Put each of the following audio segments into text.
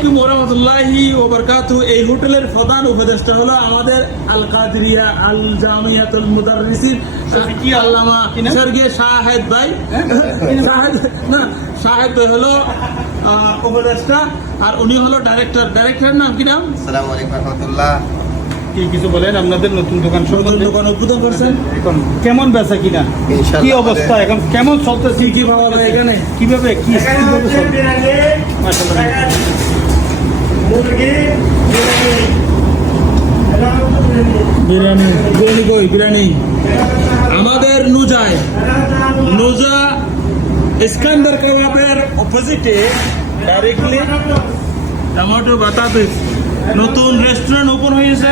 আলাইকুম ওয়া রাহমাতুল্লাহি ওয়া বারাকাতুহু। এই হোটেলের প্রধান উপদেষ্টা হলো আমাদের আল কাদেরিয়া আল জামিয়াতুল মুদাররিসিন আল্লামা স্বর্গীয় শাহেদ ভাই। শাহেদ ভাই হলো উপদেষ্টা, আর উনি হলো ডাইরেক্টর। ডাইরেক্টরের নাম কি নাম? আসসালামু আলাইকুম ওয়া রাহমাতুল্লাহ। কি কিছু বলেন আপনাদের নতুন দোকান দোকান উদ্বোধন করছেন, এখন কেমন বেচা কিনা, ইনশাআল্লাহ কি অবস্থা, এখন কেমন চলতেছে, কি পাওয়া যায় এখানে, কিভাবে কি কিভাবে চলছে? মাশাআল্লাহ। বিরিয়ানি বিরিয়ানি কই বিরিয়ানি আমাদের নুজা ইস্কান্দার কাবাবের অপোজিটে ডাইরেক্টলি টমেটো বাতাতে নতুন রেস্টুরেন্ট ওপেন হয়েছে।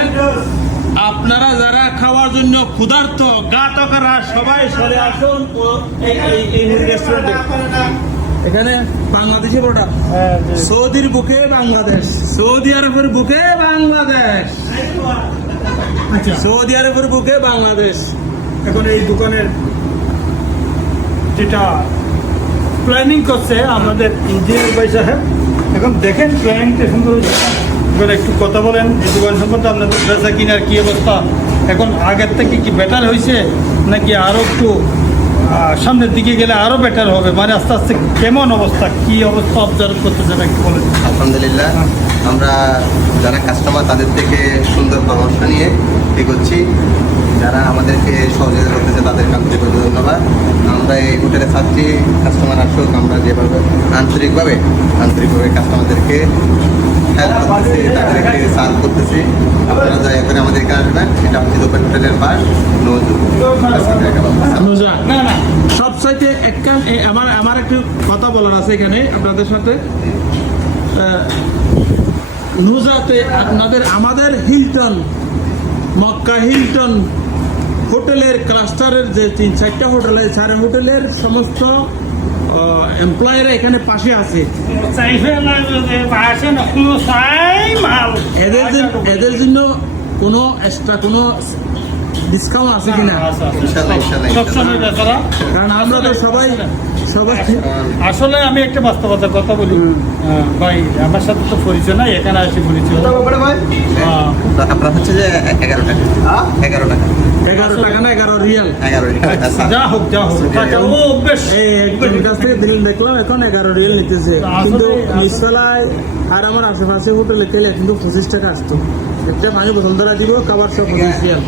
আপনারা যারা খাওয়ার জন্য ক্ষুধার্ত গাতকরা সবাই চলে আসুন এই রেস্টুরেন্টে। এখানে বাংলাদেশি প্রোডাক্ট, সৌদির বুকে বাংলাদেশ, সৌদি আরবের বুকে বাংলাদেশ, সৌদি আরবের বুকে বাংলাদেশ। এখন এই দোকানের যেটা প্ল্যানিং করছে আমাদের ইঞ্জিনিয়ার ভাই সাহেব, এখন দেখেন প্ল্যানিংটা সুন্দর হয়েছে। এবার একটু কথা বলেন এই দোকান সম্পর্কে, আপনাদের বেচা কিনার কি অবস্থা, এখন আগের থেকে কি বেটার হয়েছে নাকি আরও একটু সামনের দিকে গেলে আরও বেটার হবে, মানে আস্তে আস্তে কেমন অবস্থা, কি অবস্থা অবজার্ভ করতেছেন একটু বলেন। আলহামদুলিল্লাহ, আমরা যারা কাস্টমার তাদের থেকে সুন্দর পরামর্শ নিয়ে এগোচ্ছি। যারা আমাদেরকে সহযোগিতা করতেছে তাদেরকে আন্তরিকভাবে ধন্যবাদ। আমরা এই হোটেলে চাচ্ছি কাস্টমার আসুক, আমরা যেভাবে আন্তরিকভাবে কাস্টমারদেরকে হেল্প করতেছি, তাদেরকে সার্ভ করতেছি। আপনারা দয়া করে আমাদেরকে আসবেন। এটা হচ্ছে দোকান হোটেলের পাশ নুজা না সবচাইতে আমার একটু কথা বলার আছে এখানে আপনাদের সাথে। নুজাতে আমাদের হিলটন, মক্কা হিলটন হোটেলের ক্লাস্টারের যে 3-4টা হোটেলের সমস্ত এমপ্লয়িরা এখানে পাশে আছে। এদের জন্য কোনো এক্সট্রা কোনো ডিসকাউন্ট আছে কিনা? কারণ আমরা তো সবাই আসলে আমি একটা বাস্তবতার কথা বলি ভাই, আমার সাথে তো পরিচয় নাই, এখানে আসি পরিচয়। আপনার হচ্ছে যে 11 টাকা 11 টাকা 11 টাকা না 11 রিয়াল, 11 যা হোক ও বেশ দেখলাম এখন 11 রিয়াল নিতেছে, কিন্তু নিচতলায় আর আমার আশেপাশে হোটেলে খেলে কিন্তু 25 টাকা আসতো। একটা পানি বোতল ধরা দিব, খাবার সব 25 রিয়াল,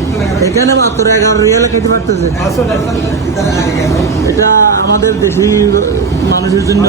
এখানে মাত্র 11 রিয়ালে খেতে পারতেছে। এটা আমাদের দেশি মানুষের জন্য